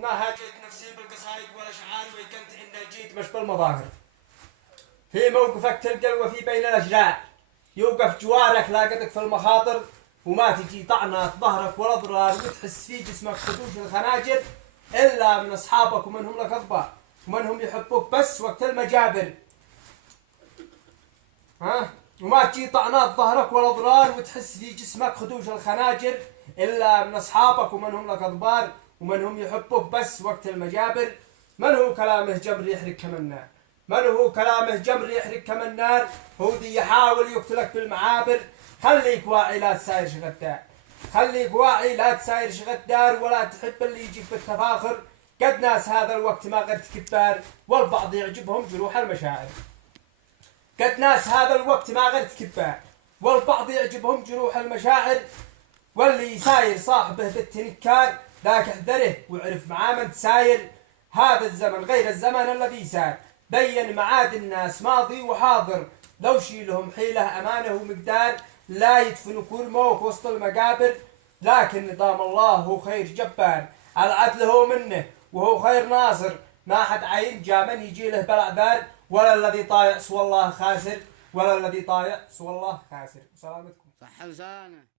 ما هاجيت نفسي بالقصايد والاشعار وكنت ان جيت مش بالمظاهر. في موقفك تلقى وفي بين الاشجار، يوقف جوارك لاقتك في المخاطر، وما تجي طعنات ظهرك ولا اضرار، وتحس في جسمك خدوش الخناجر الا من اصحابك ومنهم لك اضباء، ومنهم يحبوك بس وقت المجابر. ها؟ وما تجي طعنات ظهرك ولا اضرار، وتحس في جسمك خدوش الخناجر الا من اصحابك ومنهم لك اضبار، ومنهم يحبوك بس وقت المجابر. من هو كلامه جمر يحرق كما النار، من هو كلامه جمر يحرق كما النار، هو ذي يحاول يقتلك بالمعابر. خليك واعي لا تساير شغدار، خليك واعي لا تساير شغدار، ولا تحب اللي يجيك بالتفاخر. قد ناس هذا الوقت ما قد كبار، والبعض يعجبهم جروح المشاعر. قد ناس هذا الوقت ما غير كبار، والبعض يعجبهم جروح المشاعر. واللي يساير صاحبه بالتنكار ذاك احذره وعرف معاه من تساير. هذا الزمن غير الزمن الذي سار، بين معاد الناس ماضي وحاضر. لو شيلهم حيله امانه ومقدار، لا يدفنوا كل موت وسط المقابر. لكن نظام الله هو خير جبار، العدل هو منه وهو خير ناصر. ما حد عين جاء من يجي له بالاعذار، ولا الذي طايع سوى الله خاسر، ولا الذي طايع سوى الله خاسر. سلامتكم. صح لسانه.